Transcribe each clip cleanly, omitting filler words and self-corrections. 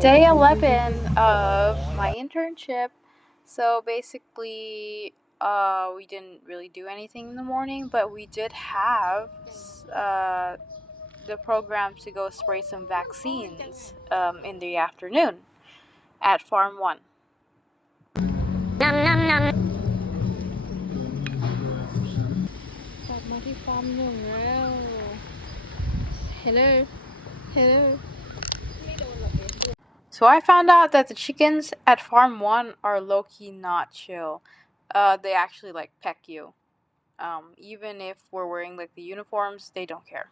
Day 11 of my internship. So basically, we didn't really do anything in the morning, but we did have the program to go spray some vaccines in the afternoon at Farm 1. Hello. So I found out that the chickens at Farm 1 are low-key not chill. They actually like peck you. Even if we're wearing like the uniforms, they don't care.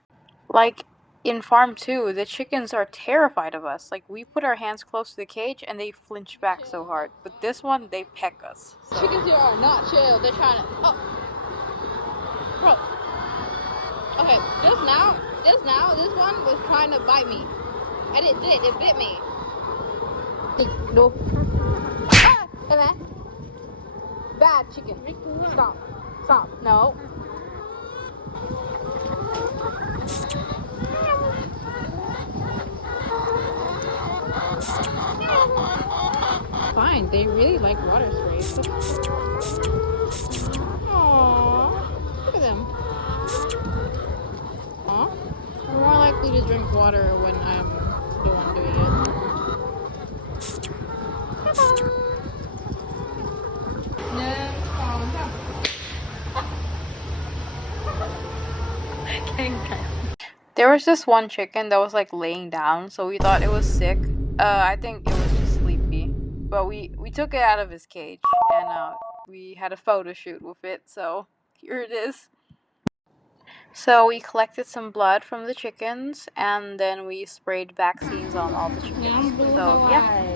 Like in Farm 2, the chickens are terrified of us. Like we put our hands close to the cage and they flinch back so hard. But this one, they peck us. So. Chickens here are not chill. They're trying to. Oh, bro. Okay, just now, this one was trying to bite me, and it did. It bit me. No. Ah, hey, bad chicken. Stop. Stop. No. Fine, they really like water sprays. Aww, look at them. Aww. I'm more likely to drink water when I'm the one doing it. There was this one chicken that was like laying down, so we thought it was sick. I think it was just sleepy. But we took it out of his cage and we had a photo shoot with it, so here it is. So we collected some blood from the chickens and then we sprayed vaccines on all the chickens. So yeah.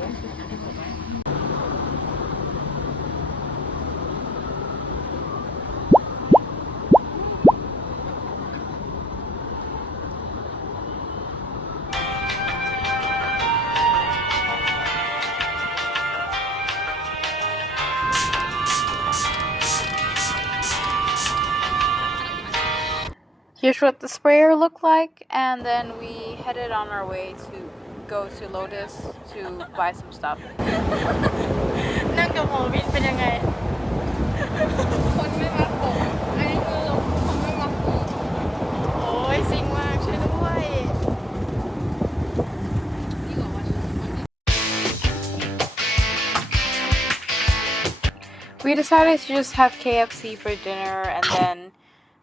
Here's what the sprayer looked like, and then we headed on our way to go to Lotus to buy some stuff. นั่งกับหมอวินเป็นยังไงคนไม่มักผมอันนี้คือคนไม่มักผมโอ้ยซิงมากช่วยด้วย We decided to just have KFC for dinner and then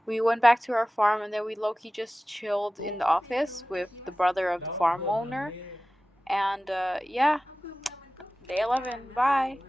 we went back to our farm and then we low-key just chilled in the office with the brother of the farm owner. And yeah, day 11. Bye.